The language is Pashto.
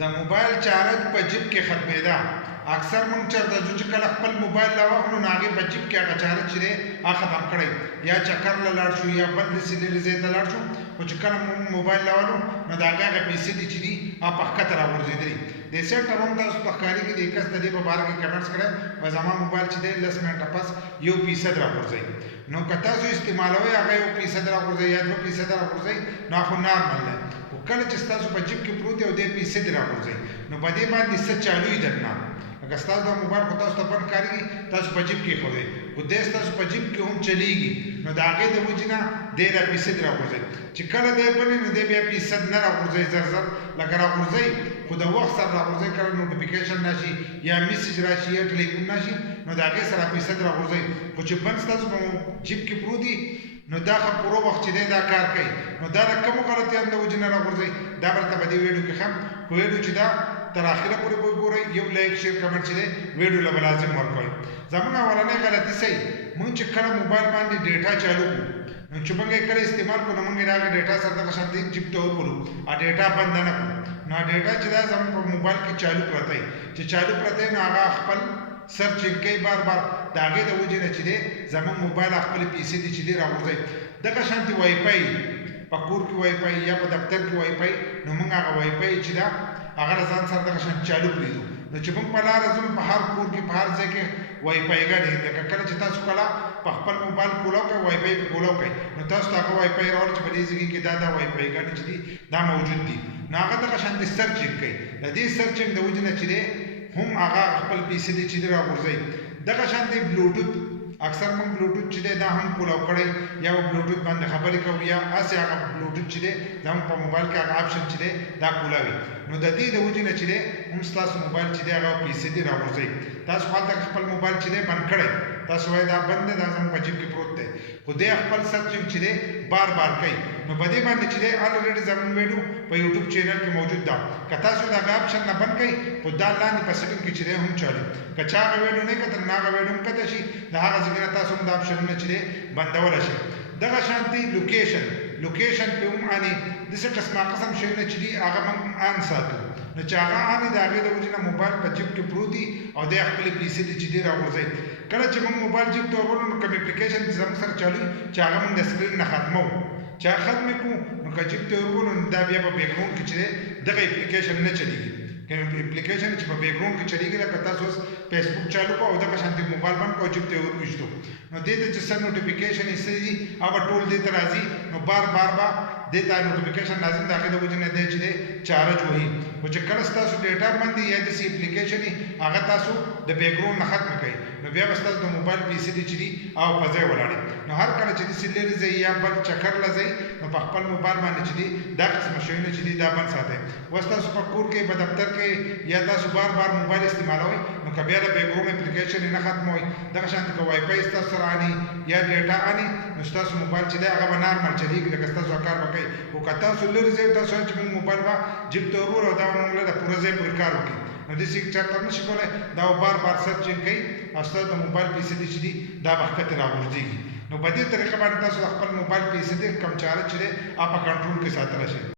د موبایل چارج په جیب کې ختمېده. اکثر مونږ چېرته ځو چې کله خپل موبایل راواخلو نو هغې په جیب کې هغه چارج چې دی هغه ختم کړی، یا چکر له لاړ شو یا بل داسې لرې ځای ته لاړ شو، خو چې کله مونږ موبایل راولو نو د هغې هغه پیسې دي چې دي هغه په ښکته راغورځېدلي. دې سیټ هم تاسو ته ښکارېږي د کس د دې په باره کې کمنټس کړی و زما موبایل چې دی 10 منټه پس 1% راغورځوي. نو که تاسو استعمالوئ هغه 1% راغورځوي یا 2% راغورځوي نو هغه خو نارمل دی. خو کله چې ستاسو په جیب کې پروت دی او 2% راغورځوي نو په دې باندې څه چالو یې درنه لکه ستاسو دا موبایل خو تاسو ته بند ښکارېږي، تاسو په جیب کې ایښودی خو دی ستاسو په جیب کې هم چلیږي نو د هغې د وجې نه دی دا 2% راغورځوي. چې کله دی بلې نو دی بیا 2% نه راغورځوي زر زر لکه راغورځوي خو د وخت سره راغورځوي. کله نوټیفیکیشن راشي یا میسج راشي یا ټلیفون راشي نو د هغې سره 2% راغورځوي. خو چې بند ستاسو په جیب کې پروت دي نو دا پوره وخت چې دی دا کار کوي نو دا د کومو غلطیانو د وجې نه راغورځوي دا به درته په دې ویډیو کې ښیم. خو ویډیو چې دا تر اخره پورې وګورئ، یو لایک شیر کمنټ چې دی ویډیو له به لازم ورکوئ. زموږ اولنۍ غلطي صحیح موږ چې کله موبایل باندې ډیټا چالو کړو نو چې موږ یې کله استعمال کړو نو موږ یې د هغې ډیټا سره دغه شانتې جیب ته وکړو ډیټا بنده نه کړو نو ډیټا چې دا زموږ په موبایل کې چالو پرته وي چې چالو پرته وي نو هغه خپل سرچینګ کوي بار بار د هغې د وجې نه چې دی زموږ موبایل خپلې پیسې دي چې دی راغورځوي. دغه شانتې وای فای په کور کې وای فای یا په دفتر کې وای فای نو موږ هغه وای فای چې دا هغه له ځان سره دغه شان چالو پرېږدو نو چې موږ په لاره ځو په هر کور کې په هر ځای کې وای فایګانې لکه کله چې تاسو کله په خپل موبایل کولاو کوئ وای فای پې کولاو کوئ نو تاسو ته هغه وای فای راوړي چې په دې ځای کې دا وای فایګانې چې دي دا موجود دي نو هغه دغه شانتې سرچینګ کوي. د دې سرچینګ د وجې نه چې دی هم هغه خپل پیسې دي چې دی راغورځوي. دغه شانتې بلوټوت اکثر موږ بلوټوت چې دی دا هم کولاو کړی یا بلوټوت باندې خبرې کوو یا هسې هغه بلوټوت چې دی زموږ په موبایل کې هغه آپشن چې دی دا کولاوي نو د دې د وجې نه چې دی هم ستاسو موبایل چې دی هغه پیسې دي راغورځوي. تاسو هلته خپل موبایل چې دی بند کړی تاسو وایئ دا بند دی دا زموږ په جیب کې پروت دی خو دی خپل سرچینګ چې دی بار بار کوي نو په دې باندې چې دی الریډي زموږ ویډیو په یوټیوب چینل کې موجود ده. که تاسو د هغه آپشن نه بند کړئ خو دا لاندې په سیټینګ کې چې دی هم چالي که چا هغه ویډیو نه کتل نو هغه ویډیو هم کته شي د هغه ځای نه تاسو هم د آپشنونه چې دی بندولی شئ. دغه شانتې لوکیشن پې هم انې داسې قسمه قسم شیونه چې دي هغه موږ ان ساتو نو چې هغه ان د هغې د وجې نه موبایل په جیب کې پروت دي او دی خپلې پیسې دي چې دی راغورځوي. کله چې موږ موبایل جیب ته ورولو نو کوم اپلیکیشن چې زموږ سره چالو چې هغه موږ د سکرین نه ختموو چې هغه ختمې کړو نو که جیب ته ورولو نو دا بیا په بیکګراونډ کې چې دی دغه اپلیکیشن نه چلیږي. کوم اپلیکیشن چې په بیکګراونډ کې چلیږي لکه تاسو اوس فیسبوک چالو کړو او دغه شانتې موبایل بند کړو جیب ته یې ورویشتو نو دې ته چې څه نوټیفیکیشن یې څه دي هغه ټول دې ته راځي نو بار بار به دې ته نوټیفیکیشن راځي د هغې د وجې نه دی چې دی چارج وهي. خو چې کله ستاسو ډیټا بند وي یا داسې اپلیکیشن وي هغه تاسو د بیکګراونډ نه ختمه کوئ نو بیا به ستاسو د موبایل پیسې دي چې دي او په ځای ولاړې. نو هر کله چې داسې لرې ځئ یا بل چکر له ځئ نو په خپل موبایل باندې چې دي دا قسمه شیونه چې دي دا بند ساتئ. اوس تاسو په کور کې په دفتر کې یا تاسو بار بار موبایل استعمالوئ نو که بیا د بیکګراونډ اپلیکیشن یې نه ختموئ دغه شانتې که وای فای ستاسو سره اني یا ډیټا اني نو ستاسو موبایل چې دی هغه به نارمل چلیږي لکه ستاسو کار به کوي. خو که تاسو لرې ځئ تاسو وایئ چې موږ موبایل به جیب ته ورولو او دا به موږ له د پوره ځای پورې کار وکړي نو داسې چېرته نه شي کولی دا به بار بار سرچینګ کوي او ستاسو د موبایل پیسې دي چې دي دا به ښکته راغورځېږي. نو په دې طریقه باندې تاسو د خپل موبایل پیسې دي کم چارج چې دی هغه په کنټرول کې ساتلی شئ.